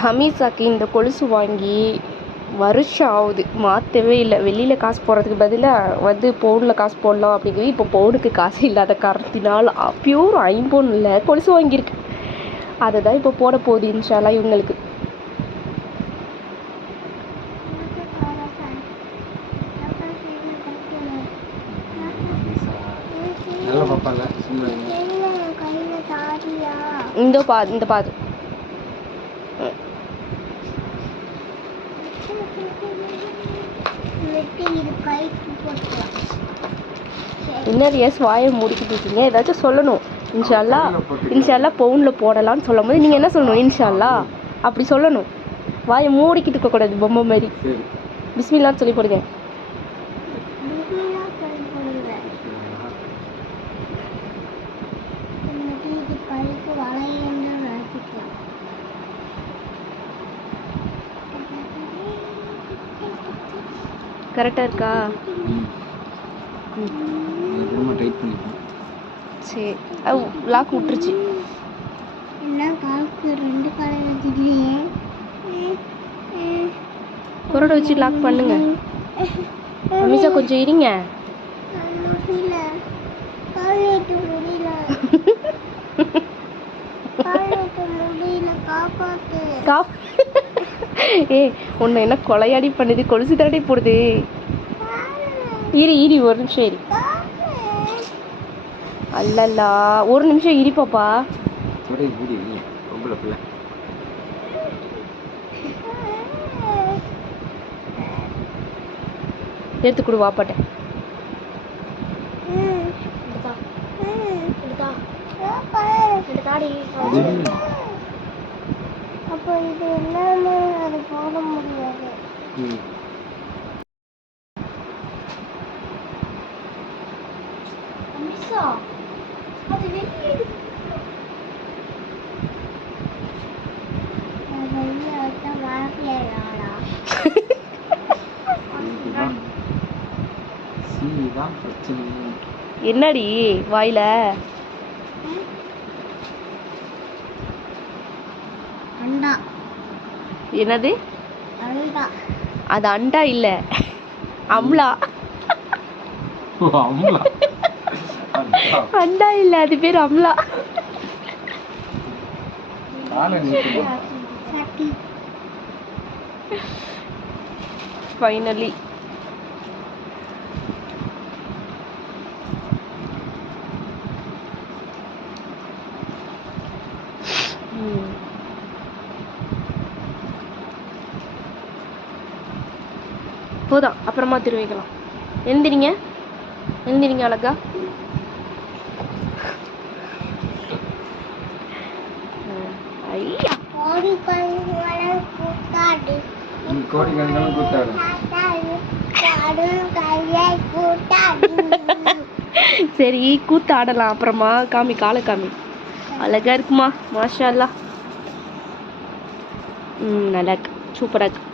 ஹமீஸாக்கு இந்த கொலுசு வாங்கி வருஷம் ஆகுது, மாற்றவே இல்லை. வெளியில் காசு போடுறதுக்கு பதிலாக பவுனில் காசு போடலாம் அப்படிங்கிறது. இப்போ பவுனுக்கு காசு இல்லாத காரணத்தினால் பியூர் ஐம்பொன்னில் கொலுசு வாங்கியிருக்கு. அதை தான் இப்போ போட போகுது இன்ஷா அல்லாஹ் இவங்களுக்கு. இந்த பாது என்ன ரியாஸ் வாயை மூடிக்கிட்டு இருக்கீங்க? ஏதாச்சும் சொல்லணும். இன்ஷா அல்லாஹ் பவுனில் போடலான்னு சொல்லும் போது நீங்கள் என்ன சொல்லணும்? இன்ஷா அல்லாஹ் அப்படி சொல்லணும். வாயை மூடிக்கிட்டு இருக்கக்கூடாது பொம்மை மாதிரி. பிஸ்மில்லான்னு சொல்லி போடுங்க. கரெக்டாக இருக்கா? சரி, அது லாக் விட்டுருச்சு. கொரடை வச்சு லாக் பண்ணுங்க. அமிஷா கொஞ்சம் இருங்க. உன்னை என்ன கொலையாடி பண்ணுது, கொலுசு தரடி போடுது. இரி ஒரு நிமிஷம் இரி. அல்லல்லா ஒரு நிமிஷம் இரி பாப்பா. எடுத்து கொடு வாப்பாட்ட. அப்போ இது எல்லாமே அது போட முடியாது. அது என்னடி வாயில? என்னது? அது அண்டா இல்ல, அம்லா. அண்டா இல்ல, அது பேர் அம்லா. ஃபைனலி போதும், அப்புறமா திருவிக்கலாம். எழுந்திரிங்க அழகா. ஐயா சரி கூத்தாடலாம் அப்புறமா. காமி காலை காமி. அழகா இருக்குமா? மாஷா அல்லாஹ். நல்லா இருக்கு, சூப்பராக இருக்கு.